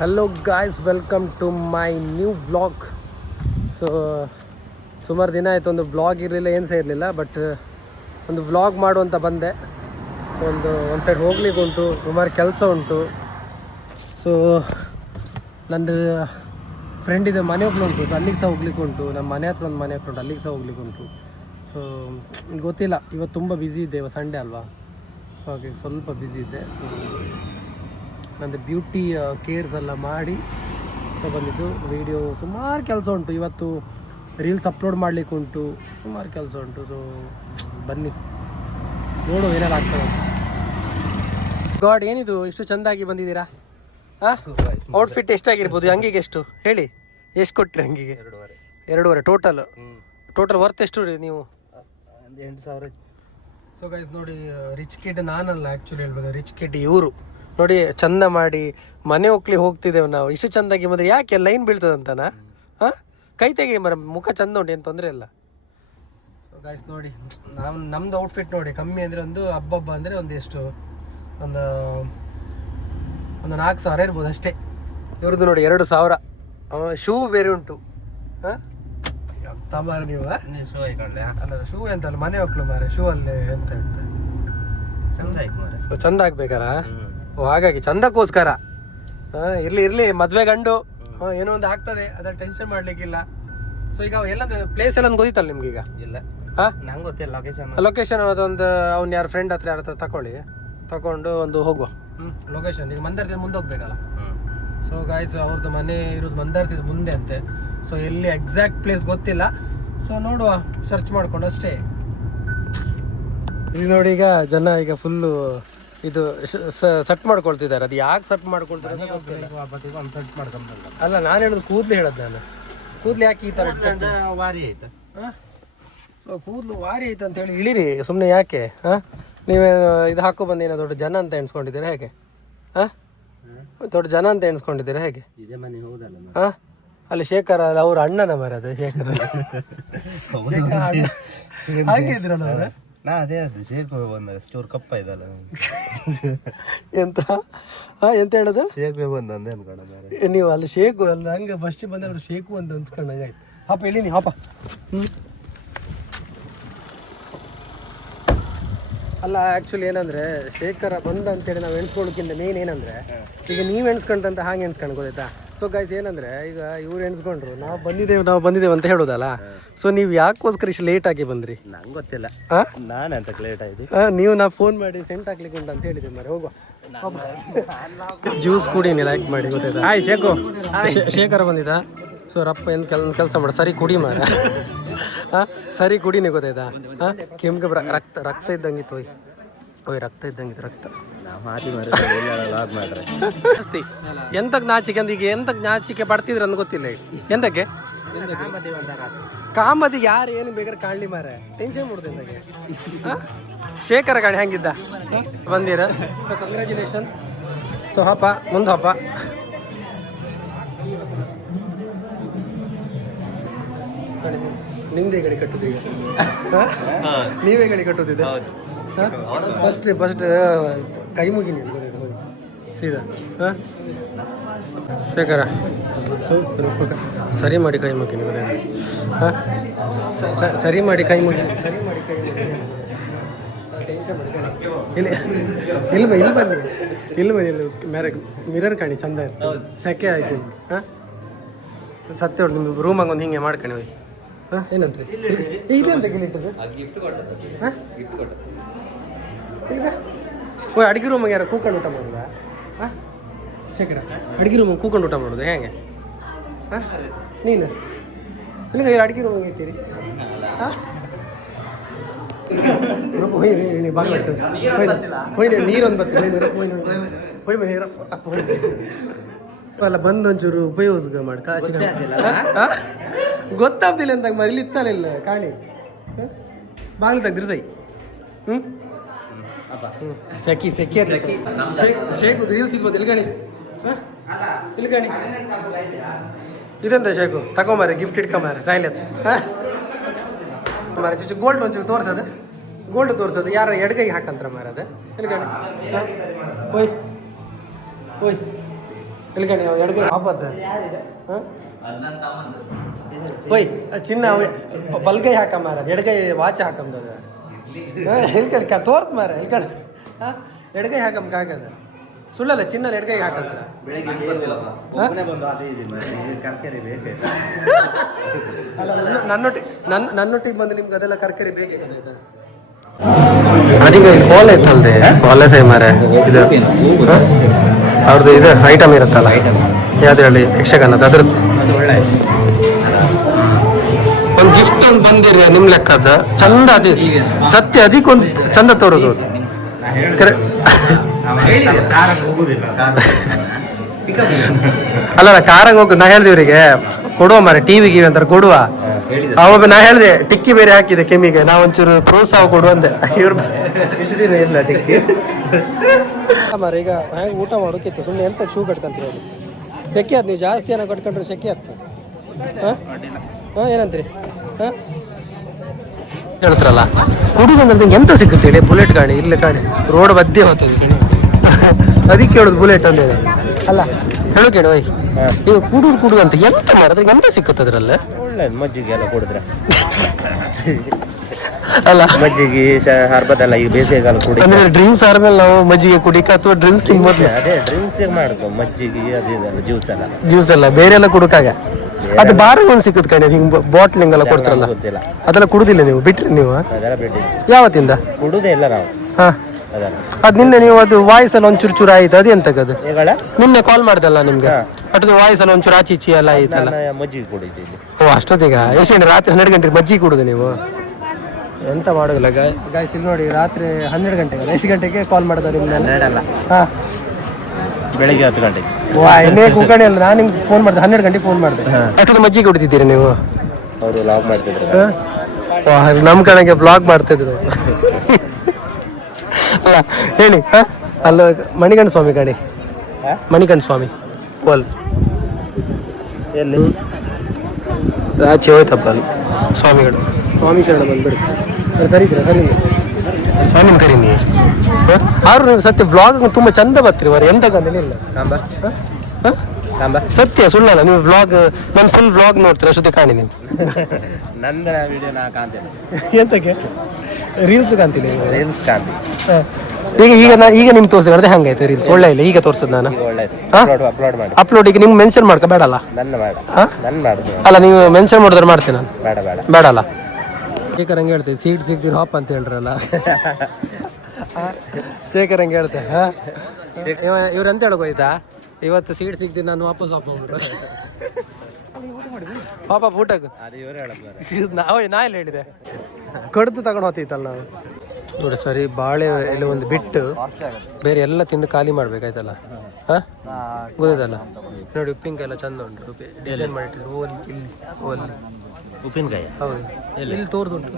Hello guys, welcome to my new vlog. So ಸುಮಾರು ದಿನ ಆಯಿತು, ಒಂದು ವ್ಲಾಗ್ ಇರಲಿಲ್ಲ, ಏನು ಸಹ ಇರಲಿಲ್ಲ. ಬಟ್ ಒಂದು ವ್ಲಾಗ್ ಮಾಡುವಂತ ಬಂದೆ. ಸೊ ಒಂದು ಸೈಡ್ ಹೋಗ್ಲಿಕ್ಕೆ ಉಂಟು, ಸುಮಾರು ಕೆಲಸ ಉಂಟು. ಸೊ ನಂದು ಫ್ರೆಂಡ್ ಇದೆ, ಮನೆ ಉಂಟು, ಸೊ ಅಲ್ಲಿಗೆ ಸಹ ಹೋಗ್ಲಿಕ್ಕೆ ಉಂಟು. ನಮ್ಮ ಮನೆ ಹತ್ರ ಒಂದು ಮನೆ ಹತ್ರ ಉಂಟು, ಅಲ್ಲಿಗೆ ಸಹ ಹೋಗ್ಲಿಕ್ಕೆ ಉಂಟು. ಸೊ ಗೊತ್ತಿಲ್ಲ, ಇವತ್ತು ತುಂಬ ಬ್ಯುಸಿ ಇದ್ದೆ, ಸಂಡೇ ಅಲ್ವಾ. ಸೊ ಹಾಗೆ ಸ್ವಲ್ಪ ಬ್ಯುಸಿ ಇದ್ದೆ. ಸೊ ನಂದು ಬ್ಯೂಟಿ ಕೇರ್ಸ್ ಎಲ್ಲ ಮಾಡಿ ಸೊ ಬಂದಿದ್ದು. ವೀಡಿಯೋ ಸುಮಾರು ಕೆಲಸ ಉಂಟು, ಇವತ್ತು ರೀಲ್ಸ್ ಅಪ್ಲೋಡ್ ಮಾಡಲಿಕ್ಕೆ ಉಂಟು, ಸುಮಾರು ಕೆಲಸ ಉಂಟು. ಸೊ ಬನ್ನಿ ನೋಡು ಏನಾರು ಆಗ್ತದೆ. ಗಾಡ್, ಏನಿದು ಇಷ್ಟು ಚೆಂದಾಗಿ ಬಂದಿದ್ದೀರಾ? ಹಾಂ, ಔಟ್ಫಿಟ್ ಎಷ್ಟಾಗಿರ್ಬೋದು? ಅಂಗಿಗೆ ಎಷ್ಟು ಹೇಳಿ, ಎಷ್ಟು ಕೊಟ್ರಿ ಅಂಗಿಗೆ? 2.5 ಟೋಟಲ್ ವರ್ತ್ ಎಷ್ಟು ರೀ ನೀವು? 8,000. ಸೊ ಗೈಸ್ ನೋಡಿ, ರಿಚ್ ಕಿಡ್ ನಾನಲ್ಲ, ಆ್ಯಕ್ಚುಲಿ ಹೇಳ್ಬೋದು ರಿಚ್ ಕಿಡ್ ಇವರು. ನೋಡಿ ಚಂದ ಮಾಡಿ ಮನೆ ಹೋಗ್ತಿದ್ದೇವೆ ನಾವು. ಇಷ್ಟು ಚಂದಾಗಿ ಬಂದರೆ ಯಾಕೆ ಲೈನ್ ಬೀಳ್ತದಂತನಾ? ಹಾಂ, ಕೈ ತೆಗಿ ಮರ, ಮುಖ ಚಂದ ಉಂಟು, ಏನು ತೊಂದರೆ ಇಲ್ಲ. ಸೊ ಗೈಸ್ ನೋಡಿ, ನಮ್ಮದು ಔಟ್ಫಿಟ್ ನೋಡಿ, ಕಮ್ಮಿ ಅಂದರೆ ಒಂದು ಹಬ್ಬ ಅಂದರೆ ಒಂದು ಎಷ್ಟು, ಒಂದು 4,000 ಇರ್ಬೋದು ಅಷ್ಟೇ. ಇವ್ರದ್ದು ನೋಡಿ 2,000. ಶೂ ಬೇರೆ ಉಂಟು. ಹಾಂ, ತಮಾರ ನೀವು ಶೂ ಹಾಕೊಂಡೆ ಅಲ್ಲ, ಶೂ ಎಂತಲ್ಲ, ಮನೆ ಮಕ್ಕಳು ಮಾರೆ, ಶೂ ಅಲ್ಲೇ ಎಂತ ಇರ್ತದೆ, ಚಂದ ಆಯ್ತು ಮಾರೆ. ಸೊ ಚಂದ ಆಗ್ಬೇಕಲ್ಲ. ಓ ಹಾಗಾಗಿ ಚಂದಕ್ಕೋಸ್ಕರ. ಇರಲಿ ಮದುವೆ ಗಂಡು ಏನೋ ಒಂದು ಆಗ್ತದೆ, ಅದ್ರ ಟೆನ್ಷನ್ ಮಾಡಲಿಕ್ಕಿಲ್ಲ. ಸೊ ಈಗ ಎಲ್ಲ ಪ್ಲೇಸ್ ಎಲ್ಲ ಗೊತ್ತಿತ್ತಲ್ಲ ನಿಮ್ಗೆ? ಈಗ ಇಲ್ಲ, ಹಾಂ, ನಂಗೆ ಗೊತ್ತಿಲ್ಲ ಲೊಕೇಶನ್. ಅದೊಂದು ಅವ್ನು ಯಾರು ಫ್ರೆಂಡ್ ಹತ್ರ ಯಾರ ಹತ್ರ ತಗೊಂಡು ಒಂದು ಹೋಗುವ ಲೊಕೇಶನ್. ಈಗ ಮಂದಾರ್ತಿದ ಮುಂದೆ ಹೋಗ್ಬೇಕಲ್ಲ. ಸೊ ಗಾಯ್ಸ್, ಅವ್ರದ್ದು ಮನೆ ಇರೋದು ಮಂದಾರ್ತಿದ ಮುಂದೆ ಅಂತೆ. ಸೊ ಎಲ್ಲಿ ಎಕ್ಸಾಕ್ಟ್ ಪ್ಲೇಸ್ ಗೊತ್ತಿಲ್ಲ. ಸೊ ನೋಡುವ, ಸರ್ಚ್ ಮಾಡ್ಕೊಂಡು ಅಷ್ಟೇ. ಇದು ನೋಡಿ, ಈಗ ಜನ ಈಗ ಫುಲ್ಲು ಇದು ಸೆಟ್ ಮಾಡ್ಕೊಳ್ತಿದ್ದಾರೆ. ಅದು ಯಾಕೆ ಸೆಟ್ ಮಾಡ್ಕೊಳ್ತಾರೆ ಅಂತ ಗೊತ್ತಿಲ್ಲ. ಅಲ್ಲ, ನಾನು ಹೇಳೋದು ಕೂದಲು ಹೇಳೋದು. ನಾನು ಕೂದಲು ಯಾಕೆ ಈ ಥರ ವಾರಿ ಆಯ್ತಾ? ಹಾಂ, ಕೂದಲು ವಾರಿ ಆಯ್ತು ಅಂತ ಹೇಳಿ ಇಳಿರಿ ಸುಮ್ಮನೆ ಯಾಕೆ? ಹಾಂ, ನೀವೇ ಇದು ಹಾಕೋ ಬಂದೇನೋ ದೊಡ್ಡ ಜನ ಅಂತ ಎಣಿಸ್ಕೊಂಡಿದ್ದೀರಾ ಹೇಗೆ? ಹಾಂ, ದೊಡ್ಡ ಜನ ಅಂತ ಎಣಿಸ್ಕೊಂಡಿದ್ದೀರಾ ಹೇಗೆ? ಇದೇ ಮನೆ ಹೌದಲ್ಲ? ಹಾಂ, ಅಲ್ಲಿ ಶೇಖರ್ ಅಲ್ಲ, ಅವ್ರ ಅಣ್ಣನ ಮರ, ಅದು ಶೇಖರ್ ಹಾಗಿದ್ರಲ್ಲ ಅವ್ರ. ನಾ ಅದೇ ಅದು ಶೇಕ್ ಒಂದು ಸ್ಟೋರ್ ಕಪ್ಪ ಇದಲ್ಲ ಎಂತ? ಹಾಂ, ಎಂತ ಹೇಳೋದು? ಶೇಕ್ ಬಂದು ಅಂದೆ ಅನ್ಕೊಂಡ ಮಾರೆ. ನೀವು ಅಲ್ಲಿ ಶೇಕು ಅಲ್ಲ, ಹಂಗೆ ಫಸ್ಟ್ ಬಂದ್ರೆ ಶೇಕು ಅಂತ ಅನ್ಸ್ಕೊಂಡಂಗೆ ಆಯ್ತು. ಹಾಪ ಹೇಳಿ ನೀವು, ಹಾಪ. ಅಲ್ಲ, ಆ್ಯಕ್ಚುಲಿ ಏನಂದರೆ ಶೇಖರ ಬಂದ ಅಂತೇಳಿ ನಾವು ಎಣ್ಸ್ಕೊಳ್ಳೋಕ್ಕಿಂತ ಮೇನ್ ಏನಂದರೆ, ಈಗ ನೀವು ಎಣ್ಸ್ಕೊಂಡ್ರಂತ ಹಾಗೆ ಎಣ್ಸ್ಕೊಂಡು ಗೊತ್ತಾಯ್ತಾ? ಸೊ ಗೈಸ್, ಏನಂದರೆ ಈಗ ಇವ್ರು ಎಣ್ಸ್ಕೊಂಡ್ರು, ನಾವು ಬಂದಿದ್ದೇವೆ ಅಂತ ಹೇಳೋದಲ್ಲ. ಸೊ ನೀವು ಯಾಕೋಸ್ಕರ ಇಷ್ಟು ಲೇಟಾಗಿ ಬಂದ್ರಿ? ನಂಗೆ ಗೊತ್ತಿಲ್ಲ. ಹಾಂ, ನಾನು ಅಂತ ಲೇಟ್ ಆಯ್ತು. ನೀವು ನಾ ಫೋನ್ ಮಾಡಿ ಸೆಂಟ್ ಹಾಕ್ಲಿಕ್ಕೆ ಉಂಟು ಅಂತ ಹೇಳಿದ್ದೆ ಮರೆ. ಹೋಗುವ, ಜ್ಯೂಸ್ ಕುಡೀನಿ, ಲೈಕ್ ಮಾಡಿ, ಗೊತ್ತಾಯ್ತಾ? ಹಾಯ್ ಶೇಖು. ಶೇಖರ ಬಂದಿದ್ದ. ಸೊ ರಪ್ಪ ಏನು ಕೆಲಸ ಮಾಡಿ, ಸರಿ ಕುಡಿ ಮಾರ. ಹಾಂ, ಸರಿ ಕುಡಿನಿ, ಗೊತ್ತಾಯ್ತಾ? ಹಾಂ, ಕೆಮ್ಗೆ ರಕ್ತ ಇದ್ದಂಗಿತ್ತು. ಓಯ್ ರಕ್ತ ಇದ್ದಂಗಿತ್ತು, ರಕ್ತ. ಜಾಸ್ತಿ ಎಂತಕ್ಕೆ ನಾಚಿಕೆ ಅಂತ, ಈಗ ಎಂತಕ್ಕೆ ನಾಚಿಕೆ ಪಡ್ತಿದ್ರು ಅಂತ ಗೊತ್ತಿಲ್ಲ. ಈಗ ಎಂತಕ್ಕೆ ಕಾಮದಿಗೆ ಯಾರು ಏನು ಬೇಕಾದ್ರೆ ಕಾಣಲಿ ಮಾರ, ಟೆನ್ಷನ್ ಮಾಡ್ದೆ. ಹಾಂ, ಶೇಖರ ಗಾಡಿ ಹೆಂಗಿದ್ದ ಬಂದಿರ? So congratulations. ಸೊ ಹಪ್ಪ, ಮುಂದೆ ಹಪ್ಪ. ನಿಮ್ದೇ ಗಡಿ ಕಟ್ಟುದು ಈಗ? ನೀವೇ ಗಡಿ ಕಟ್ಟುದಿದೆ? ಫಸ್ಟ್ ಕೈ ಮುಗಿನಿ ಸೀದಾ. ಹಾಂ, ಶೇಖರ ಸರಿ ಮಾಡಿ ಕೈ ಮುಗಿನಿ. ಹಾಂ, ಸರಿ ಮಾಡಿ ಕೈ ಮುಗಿನಿ, ಸರಿ ಮಾಡಿ ಕೈ ಮುಗಿನಿ. ಟೆನ್ಷನ್ ಮಾಡಿ ಇಲ್ಲಿ ಬನ್ನಿ ಮಿರರ್ ಕಾಣಿ, ಚಂದ ಆಯ್ತು, ಸೆಕೆ ಆಯ್ತು. ಹಾಂ, ಸತ್ಯ ಹೊಡ್ ನಿಮ್ಮ ರೂಮಾಗ ಒಂದು ಹಿಂಗೆ ಮಾಡ್ಕಣಿ ಹೋಗಿ. ಹಾಂ, ಏನಂತ ಇದೆ ಅಂತ ಗಿಲಿಟ್ಟದು? ಹಾಂ, ಈಗ ಓಯ್ ಅಡುಗೆ ರೂಮಿಗೆ ಯಾರು ಕೂಕೊಂಡು ಊಟ ಮಾಡೋದಾ? ಹಾಂ ಶೇಖರ, ಅಡುಗೆ ರೂಮಿಗೆ ಕೂಕೊಂಡು ಊಟ ಮಾಡೋದು ಹೇಗೆ? ಹಾಂ, ನೀನು ಇಲ್ಲಿಗೆ ಅಡುಗೆ ರೂಮಿಗೆ ಇರ್ತೀರಿ? ಹಾಂ, ನೀರೊಂದು ಬರ್ತೀನಿ, ಅಲ್ಲ ಬಂದು ಒಂಚೂರು ಉಪಯೋಗ ಮಾಡಿ. ಗೊತ್ತಾಗ್ತಿಲ್ಲ ಅಂತ ಮರಿಲಿತ್ತಾನಿಲ್ಲ ಕಾಣಿ. ಬಾಗಿಲು ತೆಗ್ದ್ರಿ ಸೈ. ಸೆಕಿ ಶೇಖು ರೀಲ್ಸ್ ಇರ್ಬೋದು. ಇಲ್ಗಣಿ ಇಲ್ಗಣಿ ಇದೆಂತ ಶೇಖು ತಗೊಂಬಾರೆ, ಗಿಫ್ಟ್ ಇಟ್ಕೊಂಬಾರೆ ಸಾಯ್ಲೆ. ಹಾಂ ಮಾರ ಚುಚ್ಚು ಗೋಲ್ಡ್ ಒಂಚೂರು ತೋರ್ಸೋದು, ಗೋಲ್ಡ್ ತೋರ್ಸೋದು ಯಾರು ಎಡ್ಗೈಗೆ ಹಾಕಂತಾರ ಮಾರ ಅದು. ಇಲ್ಗಣಿ. ಹಾಂ, ಓಯ್ ಇಲ್ಕಣಿ ಎಡಗೈ ಆಪತ್ತ ಓಯ್ ಚಿನ್ನ ಬಲ್ಗೈ ಹಾಕಮ್ಮ ಮಾರ ಎಡಗೈ ವಾಚ್ ಹಾಕಮ್ದು ಅದು ಇಲ್ಕಣಿ ತೋರ್ಸ್ ಮಾರ ಇಲ್ಕಣಿ ಹಾಂ ಎಡಗೈ ಹಾಕಮ್ಮ ಕಾಗದ ಸುಳ್ಳಲ್ಲ ಚಿನ್ನ ಎಡಗೈ ಹಾಕಂದ್ರ ಅಲ್ಲ ನನ್ನೊಟ್ಟಿಗೆ ಬಂದು ನಿಮ್ಗೆ ಅದೆಲ್ಲ ಕರ್ಕರಿ ಬೇಕಾಗಿದೆ ಅದೀಗ ಇಲ್ಲಿ ಕೋಲ ಇತ್ತಲ್ದೆ ಕೋಲ ಸೈ ಮಾರೆ ಇದು ಅವ್ರದ್ದು ಇದು ಐಟಮ್ ಇರುತ್ತಲ್ಲ ಯಾವ್ದು ಹೇಳಿ ಯಕ್ಷಗಾನದ ಅದ್ರದ್ದು ಒಂದು ಗಿಫ್ಟ್ ಒಂದು ಬಂದಿರಿ ನಿಮ್ಮ ಲೆಕ್ಕದ ಚಂದ ಅದಿ ಸತ್ಯ ಅದಕ್ಕೊಂದು ಚಂದ ತೋರೋದು ಅಲ್ಲ ಕಾರಾಗ ಹೋಗುದು ನಾ ಹೇಳ್ದೆ ಇವರಿಗೆ ಕೊಡುವ ಮಾರೆ ಟಿವಿಗೆ ಅಂತಾರೆ ಕೊಡುವ ಅವಾಗ ನಾ ಹೇಳ್ದೆ ಟಿಕ್ಕಿ ಬೇರೆ ಹಾಕಿದೆ ಕೆಮ್ಮಿಗೆ ನಾ ಒಂಚೂರು ಪ್ರೋತ್ಸಾಹ ಕೊಡುವಂದೆ ಇವ್ರು ಇಲ್ಲ ಟಿಕ್ಕಿ ಮಾರ ಈಗ ಹೇಗೆ ಊಟ ಮಾಡೋಕ್ಕಿತ್ತು ಸುಮ್ಮನೆ ಎಂತ ಶೂ ಕಟ್ಕೊಂತೀರಿ ಸೆಕೆ ಆಯ್ತು ನೀವು ಜಾಸ್ತಿ ಏನೋ ಕಟ್ಕೊಂಡ್ರೆ ಸೆಕೆ ಆಯ್ತು ಹಾಂ ಏನಂತೀರಿ ಹಾಂ ಹೇಳ್ತಾರಲ್ಲ ಕುಡಿದಂದ್ರೆ ಎಂತ ಸಿಗುತ್ತೆ ಹೇಳಿ ಬುಲೆಟ್ ಗಾಡಿ ಇಲ್ಲ ಗಾಡಿ ರೋಡ್ ಮಧ್ಯೆ ಹೋಗ್ತದೆ ಅದಕ್ಕೆ ಹೇಳೋದು ಬುಲೆಟ್ ಅಂದ್ರೆ ಅಲ್ಲ ಹೇಳು ಕೇಳು ವೈ ಈಗ ಕುಡುದು ಅಂತ ಎಂತ ಮಾಡಿದ್ರೆ ಎಂತ ಸಿಕ್ಕುತ್ತೆ ಅದ್ರಲ್ಲ ಒಳ್ಳೇದು ಮಜ್ಜಿಗೆ ಎಲ್ಲ ಕುಡಿದ್ರೆ ಅಲ್ಲ ಮಜ್ಜಿಗೆ ಹರ್ಬದಲ್ಲ ಈಗ ಬೇಸಿಗೆಗಾಲ ಕುಡಿ ಅಂದ್ರೆ ಡ್ರಿಂಕ್ಸ್ ಆದ್ಮೇಲೆ ನಾವು ಮಜ್ಜಿಗೆ ಕುಡಿಕ ಅಥವಾ ಡ್ರಿಂಕ್ಸ್ ಮೊದಲು ಅದೇ ಡ್ರಿಂಕ್ಸ್ ಮಾಡ್ಕೊ ಮಜ್ಜಿಗೆ ಅದು ಇದೆಲ್ಲ ಜ್ಯೂಸ್ ಎಲ್ಲ ಬೇರೆ ಎಲ್ಲ ಕುಡುಕಾಗ ಅದು ಬಾರ ಒಂದು ಸಿಕ್ಕುತ್ತೆ ಕಣೆ ಹಿಂಗೆ ಬಾಟ್ಲಿಂಗ್ ಎಲ್ಲ ಕೊಡ್ತಾರಲ್ಲ ಗೊತ್ತಿಲ್ಲ ಅದೆಲ್ಲ ಕುಡುದಿಲ್ಲ ನೀವು ಬಿಟ್ರಿ ನೀವು ಅದೆಲ್ಲ ಬಿಡಿ ಯಾವತ್ತಿಂದ ಕುಡುದೇ ಇಲ್ಲ ನಾವು ಹಾಂ ಅದು ನಿನ್ನೆ ನೀವು ಅದು ವಾಯ್ಸ್ ಎಲ್ಲ ಒಂಚೂರು ಚೂರು ಆಯ್ತು ಅದು ಎಂತಕ್ಕದು ನಿನ್ನೆ ಕಾಲ್ ಮಾಡ್ದಲ್ಲ ನಿಮ್ಗೆ ಅಟದು ವಾಯ್ಸ್ ಎಲ್ಲ ಒಂಚೂರು ಆಚೀಚಿ ಎಲ್ಲ ಆಯ್ತಲ್ಲ ಮಜ್ಜಿಗೆ ಕುಡಿತೀನಿ ಓ ಅಷ್ಟೊತ್ತಿಗ ಎಷ್ಟು ರಾತ್ರಿ 12 ಗಂಟೆಗೆ ಮಜ್ಜಿಗೆ ಕುಡುದು ನೀವು ಎಂತ ಮಾಡೋದಿಲ್ಲ ಗಾಯ್ಸ್ ಇಲ್ಲಿ ನೋಡಿ ರಾತ್ರಿ 12 ಗಂಟೆಗೆ ಎಷ್ಟು ಗಂಟೆಗೆ ಕಾಲ್ ಮಾಡಿದ ನಿಮ್ಗೆ ಹಾಂ ಬೆಳಿಗ್ಗೆ 10 ಗಂಟೆಗೆ ಇನ್ನೇ ಕೂಕಣಿ ಅಲ್ಲ ನಾನು ನಿಮ್ಗೆ ಫೋನ್ ಮಾಡಿದೆ 12 ಗಂಟೆಗೆ ಫೋನ್ ಮಾಡಿದೆ ಅಷ್ಟೊಂದು ಮಜ್ಜಿಗೆ ಕುಡಿತಿದ್ದೀರಿ ನೀವು ಅವರು ಲಾಗ್ ಮಾಡ್ತಿದ್ರು ನಮ್ಮ ಕಡೆಗೆ ಬ್ಲಾಗ್ ಮಾಡ್ತಿದ್ರು ಅಲ್ಲ ಹೇಳಿ ಅಲ್ಲ ಮಣಿಕಂಠ ಸ್ವಾಮಿ ಗಾಡಿ ಮಣಿಕಂಠ ಸ್ವಾಮಿ ಕೋಲ್ ಎಲ್ಲಿ ಆಚೆ ಹೋಯ್ತಪ್ಪ ಅಲ್ಲಿ ಸ್ವಾಮಿಗಳು ಸ್ವಾಮಿ ಶರಣ ಬಂದ್ಬಿಡಿ ಕರೀತೀರ ಕರೀನಿ ಸ್ವಾಮಿನ ಕರೀನಿ ಆದ್ರೂ ಸತ್ಯ ಬ್ಲಾಗ್ ತುಂಬ ಚಂದ ಬರ್ತೀರಿ ಮರ ಎಂತಕ್ಕಂತೇನಿಲ್ಲ ಸತ್ಯ ಸುಳ್ಳಲ್ಲ ನೀವು ವ್ಲಾಗ್ ನಾನು ಫುಲ್ ವ್ಲಾಗ್ ನೋಡ್ತೀರ ಅಷ್ಟೊತ್ತೆ ಕಾಣಿ ನೀವು ನಂದರ ವಿಡಿಯೋ ನಾ ಕಾಣ್ತೇನೆ ಎಂತಕ್ಕೆ ರೀಲ್ಸ್ ಕಾಣ್ತೀನಿ ರೀಲ್ಸ್ ಕಾಣ್ತೀನಿ ಈಗ ನಿಮ್ಗೆ ತೋರಿಸಿದ್ರೆ ಹಂಗೈತೆ ರೀಲ್ಸ್ ಒಳ್ಳೆ ಇಲ್ಲ ಈಗ ತೋರಿಸೋದು ನಾನು ಅಪ್ಲೋಡ್ ಮಾಡಿ ಅಪ್ಲೋಡ್ ಈಗ ನಿಮ್ಗೆ ಮೆನ್ಷನ್ ಮಾಡ್ಕೊ ಬೇಡಲ್ಲ ನನ್ನ ಮಾಡುದು ಅಲ್ಲ ನೀವು ಮೆನ್ಷನ್ ಮಾಡಿದ್ರೆ ಮಾಡ್ತೀನಿ ನಾನು ಬೇಡ ಬೇಡಲ್ಲ ಶೇಖರ್ ಹಂಗೆ ಹೇಳ್ತೀವಿ ಸೀಟ್ ಸಿಗ್ತೀರಿ ಹಾಪ್ ಅಂತ ಹೇಳ್ರಲ್ಲ ಶೇಖರ್ ಹಂಗೆ ಹೇಳ್ತೆ ಇವ್ರು ಅಂತ ಹೇಳೋಯ್ತಾ ಇವತ್ತು ಸೀಟ್ ಸಿಗ್ತೀನಿ ನಾನು ವಾಪಸ್ ಹಾಪ್ ಪಾಪ ಊಟಕ್ಕೆ ನಾವು ನಾ ಎಲ್ಲ ಹೇಳಿದೆ ಕಡ್ದು ತಗೊಂಡು ಹೋಗ್ತಿತ್ತಲ್ಲ ನಾವು ನೋಡಿ ಸರಿ ಬಾಳೆ ಎಲ್ಲ ಒಂದು ಬಿಟ್ಟು ಬೇರೆ ಎಲ್ಲ ತಿಂದು ಖಾಲಿ ಮಾಡ್ಬೇಕಾಯ್ತಲ್ಲ ಹಾಂ ಗೊತ್ತಲ್ಲ ನೋಡಿ ಉಪ್ಪಿನಕಾಯಿ ಎಲ್ಲ ಚಂದ ಉಂಟು ಡಿಸೈನ್ ಮಾಡಿಟ್ಟಿದ್ರು ಇಲ್ಲಿ ಓಲ್ಲಿ ಉಪ್ಪಿನಕಾಯಿ ಹೌದು ಇಲ್ಲಿ ತೋರ್ದುಂಟು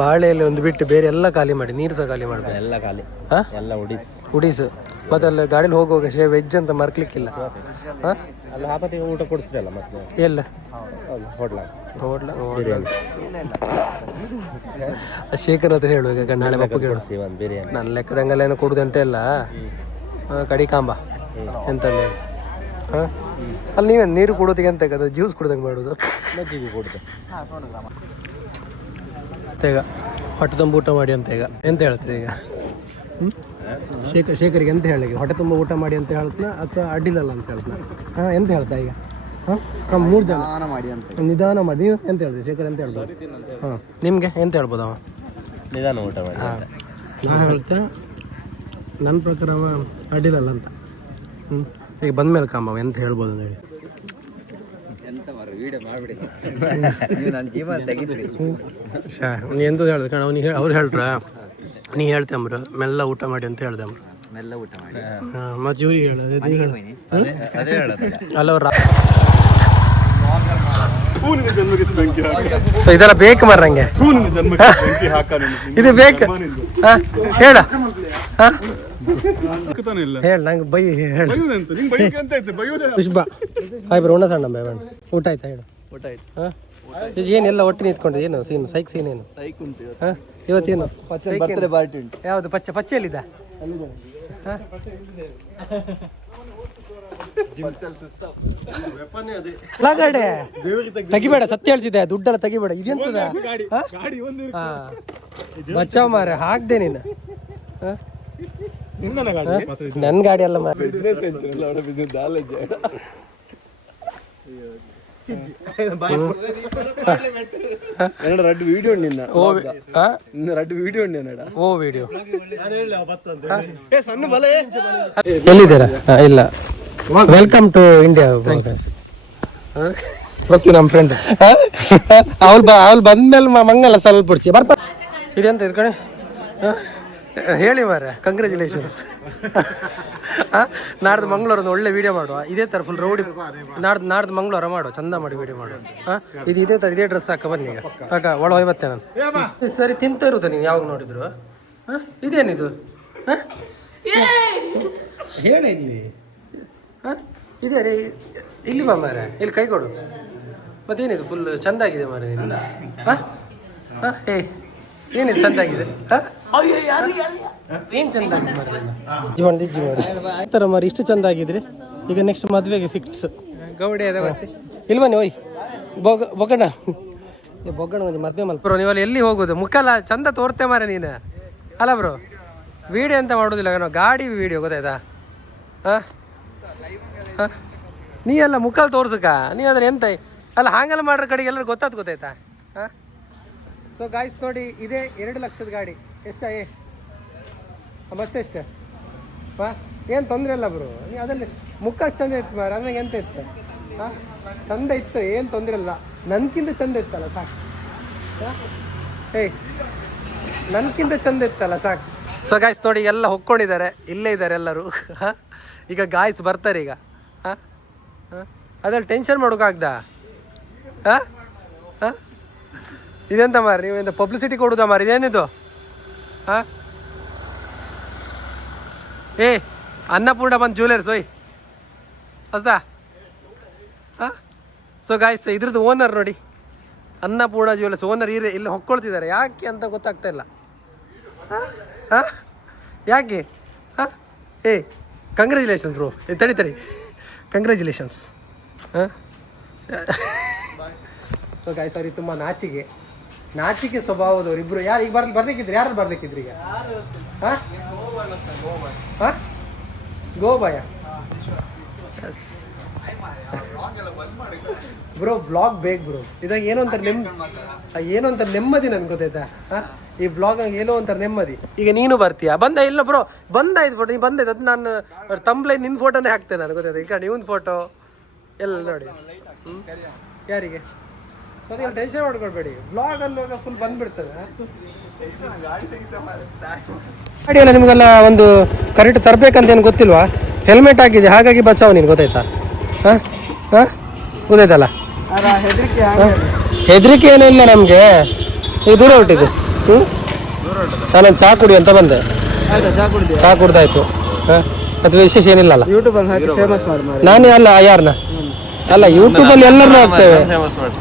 ಬಾಳೆ ಎಲ್ಲ ಒಂದು ಬಿಟ್ಟು ಬೇರೆ ಎಲ್ಲ ಖಾಲಿ ಮಾಡಿ ನೀರು ಸಹ ಖಾಲಿ ಮಾಡ್ಬೇಕು ಎಲ್ಲ ಖಾಲಿ ಹಾಂ ಎಲ್ಲ ಉಡೀಸು ಮತ್ತೆ ಅಲ್ಲಿ ಗಾಡೀಲಿ ಹೋಗುವಾಗ ವೆಜ್ ಅಂತ ಮರ್ಕ್ಲಿಕ್ಕಿಲ್ಲ ಹಾಂ ಅಲ್ಲಿ ಹಾಪತ್ತಿಗೆ ಊಟ ಕೊಡ್ತೀರಲ್ಲ ಮತ್ತೆ ಎಲ್ಲ ಹೋಟ್ಲ ಶೇಖರ್ ಹತ್ರ ಹೇಳುವಾಗ ನಾಳೆ ಬಪ್ಪಗೆ ಒಂದು ಬಿರಿಯಾನಿ ನನ್ನ ಲೆಕ್ಕದಂಗೆಲ್ಲ ಏನೋ ಕೊಡುದಂತೆ ಇಲ್ಲ ಕಡಿ ಕಾಂಬ ಎಂತಂದ ಹಾಂ ಅಲ್ಲಿ ನೀವೇನು ನೀರು ಕೊಡೋದಿಗೆ ಅಂತ ಅದು ಜ್ಯೂಸ್ ಕುಡ್ದಂಗೆ ಮಾಡೋದು ಮಜ್ಜಿಗೆ ಕೊಡ್ತೆ ಈಗ ಹೊಟ್ಟೆ ತುಂಬ ಊಟ ಮಾಡಿ ಅಂತ ಈಗ ಎಂತ ಹೇಳ್ತೀರಿ ಈಗ ಶೇಖರಿಗೆ ಎಂತ ಹೇಳಿ ಹೊಟ್ಟೆ ತುಂಬ ಊಟ ಮಾಡಿ ಅಂತ ಹೇಳ್ತಾನ ಅಥವಾ ಅಡ್ಡಿಲ್ಲಲ್ಲ ಅಂತ ಹೇಳ್ತಾನ ಹಾಂ ಎಂತ ಹೇಳ್ತಾ ಈಗ ಹಾಂ 3 ಜನ ಮಾಡಿ ಅಂತ ನಿಧಾನ ಮಾಡಿ ನೀವು ಎಂತ ಹೇಳ್ತೀವಿ ಶೇಖರ್ ಎಂತ ಹೇಳ್ಬೋದು ಹಾಂ ನಿಮಗೆ ಎಂತ ಹೇಳ್ಬೋದು ಅವ ನಿಧಾನ ಊಟ ಮಾಡಿ ನಾ ಹೇಳ್ತಾ ನನ್ನ ಪ್ರಕಾರ ಅವ ಅಡ್ಡಿಲ್ಲಲ್ಲ ಅಂತ ಈಗ ಬಂದ್ಮೇಲೆ ಕಾಂಬ ಎಂತ ಹೇಳ್ಬೋದು ಅಂತ ಹೇಳಿ ನೀ ಎಂತ ಹೇಳ್ದೆ ಕಣ ಅವ್ನಿಗೆ ಅವ್ರು ಹೇಳ್ರ ನೀ ಹೇಳ್ತೆ ಅಂಬ್ರ ಮೆಲ್ಲ ಊಟ ಮಾಡಿ ಅಂತ ಹೇಳ್ದೆ ಅಂಬ್ರ ಮೆಲ್ಲ ಊಟ ಮಾಡಿ ಮತ್ತೆ ಇವ್ರಿಗೆ ಹೇಳೋದು ಅಲ್ಲ ಅವ್ರ ಸೊ ಇದೆಲ್ಲ ಬೇಕು ಮರ್ರಂಗೆ ಇದು ಬೇಕು ಹೇಳ ಹೇಳ ನಂಗೆ ಬೈ ಹೇಳ ಪುಷ್ಪಾ ಹಾಯ್ ಬ್ರೋ ಸಣ್ಣ ಬೇಡ ಊಟ ಆಯ್ತಾ ಹೇಳು ಊಟ ಆಯ್ತು ಹಾಂ ಏನೆಲ್ಲ ಒಟ್ಟು ನಿಂತ್ಕೊಂಡು ಏನು ಸೀನ್ ಸೈಕ್ ಸೀನ್ ಏನು ಹಾಂ ಇವತ್ತೇನು ಯಾವುದು ಪಚ್ಚೆಲ್ಲಿದ್ದ ಒಳಗಡೆ ತೆಗಿಬೇಡ, ಸತ್ಯ ಹೇಳ್ತಿದ್ದೆ, ದುಡ್ಡೆಲ್ಲ ತೆಗಿಬೇಡ. ಇದೆಂತದ ಬಚಾವ್ ಮಾರ ಹಾಕ್ದೆ ನೀನು. ನನ್ನ ಗಾಡಿ ಅಲ್ಲ ಮಾರ. రెడ్ వీడియో నిన్న ఓ రెడ్ వీడియో ಓ ವಿಡಿಯೋ ಎಲ್ಲಿದ್ದೀರಾ? ಇಲ್ಲ, ವೆಲ್ಕಮ್ ಟು ಇಂಡಿಯಾ. ಗೊತ್ತು ನಮ್ಮ ಫ್ರೆಂಡ್ ಅವ್ಳು ಬಂದ್ಮೇಲೆ ಮಂಗಲ ಸ್ವಲ್ಪ ಬಿಡ್ಚಿ ಬರ್ಪ. ಇದೆಂತ ಇದು ಕಣೆ ಹೇಳಿ ಮಾರ, ಕಂಗ್ರ್ಯಾಚುಲೇಷನ್ಸ್. ನಾಡ್ದು ಮಂಗಳವಾರ ಒಂದು ಒಳ್ಳೆ ವಿಡಿಯೋ ಮಾಡುವ, ಇದೇ ಥರ ಫುಲ್ ರೌಡಿ. ನಾಡ್ದು ಮಂಗಳವಾರ ಮಾಡುವ, ಚಂದ ಮಾಡಿ ವಿಡಿಯೋ ಮಾಡುವ. ಇದು ಇದೇ ಥರ ಇದೇ ಡ್ರೆಸ್ ಹಾಕ ಬನ್ನಿ. ಈಗ ಸಾಕ ಒಳ ಹೋಯ್ಬತ್ತೆ ನಾನು. ಸರಿ ತಿಂತ ಇರುತ್ತ ನೀವು ಯಾವಾಗ ನೋಡಿದ್ರು? ಇದೇನಿದು? ಹೇಳಿ ಇಲ್ಲಿ. ಇದೇ ರೀ, ಇಲ್ಲಿ ಬಾ ಮಾರ, ಇಲ್ಲಿ ಕೈ ಕೊಡು. ಮತ್ತೇನಿದು ಫುಲ್ ಚಂದ ಆಗಿದೆ ಮಾರ ನಿನ್ನ. ಏ ಏನಿದು ಚಂದ ಆಗಿದೆ? ಏನ್ ಚಂದ ಆಗಿದೆ ಮಾರ ಜೀವನ ಈ ಥರ ಮಾರಿ ಇಷ್ಟು ಚಂದ ಆಗಿದ್ರಿ. ಈಗ ನೆಕ್ಸ್ಟ್ ಮದುವೆಗೆ ಫಿಕ್ಸ್ ಗೌಡೆ ಅದ ಮತ್ತೆ ಇಲ್ವನಿ ಓಯ್ ಬೊಗಣ ಬೊಗಣ ಒಂದು ಮದುವೆ ಮಲ್ ಬ್ರೋ. ನೀವಲ್ಲಿ ಎಲ್ಲಿ ಹೋಗೋದು? ಮುಖಲ್ಲ ಚಂದ ತೋರ್ತೆ ಮಾರ ನೀನು ಅಲ್ಲ ಬ್ರೋ. ವೀಡಿಯೋ ಅಂತ ಮಾಡೋದಿಲ್ಲ ನಾವು, ಗಾಡಿ ವೀಡಿಯೋ ಗೊತ್ತಾಯ್ತಾ? ನೀ ಎಲ್ಲ ಮುಖಲ್ಲಿ ತೋರ್ಸಕ ನೀ ಅದನ್ನ ಎಂತ ಅಲ್ಲ ಹಾಗೆಲ್ಲ ಮಾಡ್ರ ಕಡೆಗೆ ಎಲ್ಲರೂ ಗೊತ್ತಾಯ್ತಾ? ಸೊ ಗಾಯ್ಸ್ ನೋಡಿ, ಇದೇ 2 ಲಕ್ಷದ ಗಾಡಿ. ಎಷ್ಟ ಮತ್ತೆಷ್ಟು? ಏನು ತೊಂದರೆ ಇಲ್ಲ ಬ್ರೋ. ನೀ ಅದ್ರಲ್ಲಿ ಮುಖ ಅಷ್ಟು ಚಂದ ಇತ್ತು ಮಾರ, ಅದ್ರಾಗ ಎಂತ ಇತ್ತು? ಚಂದ ಇತ್ತು, ಏನು ತೊಂದರೆ ಇಲ್ಲ. ನನ್ಕಿಂತ ಚಂದ ಇತ್ತಲ್ಲ ಸಾಕು. ನನ್ಕಿಂತ ಚಂದ ಇತ್ತಲ್ಲ ಸಾಕು. ಸೊ ಗಾಯ್ಸ್ ನೋಡಿ, ಎಲ್ಲ ಹೊಕ್ಕೊಂಡಿದ್ದಾರೆ, ಇಲ್ಲೇ ಇದ್ದಾರೆ ಎಲ್ಲರೂ. ಈಗ ಗಾಯ್ಸ್ ಬರ್ತಾರೆ ಈಗ. ಅದ್ರಲ್ಲಿ ಟೆನ್ಷನ್ ಮಾಡೋಕ್ಕಾಗ್ದ? ಇದೆಂತ ಮಾರಿ, ನೀವು ಎಂತ ಪಬ್ಲಿಸಿಟಿ ಕೊಡುದಾ ಮಾರಿ? ಇದೇನಿದು? ಅನ್ನಪೂರ್ಣ ಬಂದು ಜ್ಯುವೆಲರ್ಸ್ ಓಯ್ ಹೊಸ್ದಾ? ಸೊ ಗಾಯ್ಸ್ ಇದ್ರದ್ದು ಓನರ್ ನೋಡಿ, ಅನ್ನಪೂರ್ಣ ಜ್ಯುವೆಲರ್ಸ್ ಓನರ್ ಇಲ್ಲಿ ಹೊಕ್ಕೊಳ್ತಿದ್ದಾರೆ. ಯಾಕೆ ಅಂತ ಗೊತ್ತಾಗ್ತಾ ಇಲ್ಲ. ಯಾಕೆ? Congratulations bro. ತಡಿ ಕಂಗ್ರ್ಯಾಚುಲೇಷನ್ಸ್. ಸೊ ಗಾಯ್ಸ್ ಅವ್ರಿಗೆ ತುಂಬ ನಾಚಿಕೆ ಸ್ವಭಾವದವ್ರು ಇಬ್ರು. ಯಾರು ಈಗ ಬರ್ಲಿಕ್ಕಿದ್ರಿ? ಯಾರು ಬರ್ಲಿಕ್ಕಿದ್ರಿ ಈಗ? ಗೋಬಾಯ ಬ್ರೋ, ಬ್ಲಾಗ್ ಬೇಕು ಬ್ರೋ. ಇದಾಗ ಏನೋ ಒಂಥರ ನೆಮ್ಮದಿ ನನ್ಗೆ ಗೊತ್ತಾಯ್ತಾ? ಈ ಬ್ಲಾಗ್ ಏನೋ ಒಂಥರ ನೆಮ್ಮದಿ. ಈಗ ನೀನು ಬರ್ತೀಯಾ? ಬಂದ ಇಲ್ಲ ಬ್ರೋ, ಬಂದಾಯ್ತು ಫೋಟೋ. ನೀನು ಬಂದಾಯ್ತು, ಅದು ನಾನು ತಂಬ್ಲೈ ನಿನ್ನ ಫೋಟೋನೇ ಹಾಕ್ತೇನೆ ನಾನು, ಗೊತ್ತಾಯ್ತು? ಈ ಕಡೆ ಇವನ್ ಫೋಟೋ ಎಲ್ಲ ನೋಡಿ. ಯಾರಿಗೆ? ಸೊ ನೀವು ಟೆನ್ಷನ್ ಮಾಡ್ಕೊಳ್ಬೇಡಿ, ಬ್ಲಾಗ್ ಅನ್ನುವಾಗ ಫುಲ್ ಬಂದ್ಬಿಡ್ತದೆ. ಗಾಡಿ ಎಲ್ಲ ನಿಮಗೆಲ್ಲ ಒಂದು ಕರೆಕ್ಟ್ ತರಬೇಕಂತ ಏನು ಗೊತ್ತಿಲ್ವಾ? ಹೆಲ್ಮೆಟ್ ಹಾಕಿದೆ ಹಾಗಾಗಿ ಬಚಾವ್ ನೀನು, ಗೊತ್ತಾಯ್ತಾ? ಗೊತ್ತಾಯ್ತಲ್ಲ? ಹೆದರಿಕೆ ಏನಿಲ್ಲ ನಮಗೆ. ಈಗ ದೂರ ಹೊಟ್ಟಿದ್ದು. ನಾನೊಂದು ಚಹಾ ಕುಡಿ ಅಂತ ಬಂದೆ. ಚಹಾ ಕುಡ್ದಾಯ್ತು. ಅದು ವಿಶೇಷ ಏನಿಲ್ಲಲ್ಲ. ನಾನೇ ಅಲ್ಲ ಯಾರನ್ನ ಅಲ್ಲ, ಯೂಟ್ಯೂಬಲ್ಲಿ ಎಲ್ಲರನ್ನೂ ಹಾಕ್ತೇವೆ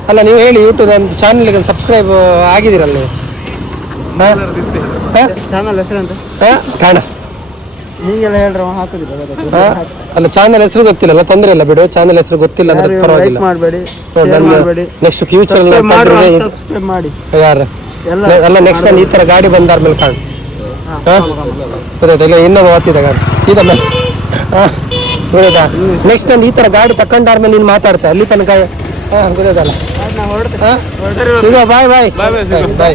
ಅಲ್ಲ. ನೀವು ಹೇಳಿ, ಯೂಟ್ಯೂಬ್ ಒಂದು ಚಾನಲ್ಗೆ ಸಬ್ಸ್ಕ್ರೈಬ್ ಆಗಿದ್ದೀರಲ್ಲ ನೀವು? ಚಾನಲ್ ಹೆಸರು ಅಂತ ಕಾಣ ಹೀಗೆಲ್ಲ ಹೇಳ್ರ ಹಾಕೋದಿಲ್ಲ. ಅಲ್ಲ, ಚಾನಲ್ ಹೆಸರು ಗೊತ್ತಿಲ್ಲ, ತೊಂದರೆ ಇಲ್ಲ ಬಿಡು. ಚಾನಲ್ ಹೆಸರು ಗೊತ್ತಿಲ್ಲ ಅಂದ್ರೆ ಪರವಾಗಿಲ್ಲ, ಮಾಡಬೇಡಿ. ನೆಕ್ಸ್ಟ್ ಫ್ಯೂಚರ್ ಸಬ್ಸ್ಕ್ರೈಬ್ ಮಾಡಿ. ಯಾರು ಅಲ್ಲ, ನೆಕ್ಸ್ಟ್ ಟೈಮ್ ಈ ತರ ಗಾಡಿ ಬಂದಾದ್ಮೇಲೆ ಕಾಣ್. ಗೊತ್ತಾಯ್ತಾ? ಇಲ್ಲ ಇನ್ನೂ ಓದ್ತಿದ್ದ ಗಾಡಿ ಸೀದಾ ಮೇಲೆ. ಗೊತ್ತಾಯ್ತಾ? ನೆಕ್ಸ್ಟ್ ಟೈಮ್ ಈ ತರ ಗಾಡಿ ತಕೊಂಡಾದ್ಮೇಲೆ ನೀನು ಮಾತಾಡ್ತಾ ಅಲ್ಲಿ ತನಕ. ಗೊತ್ತಾಯ್ತಲ್ಲ? ಬಾಯ್ ಬಾಯ್ ಬಾಯ್.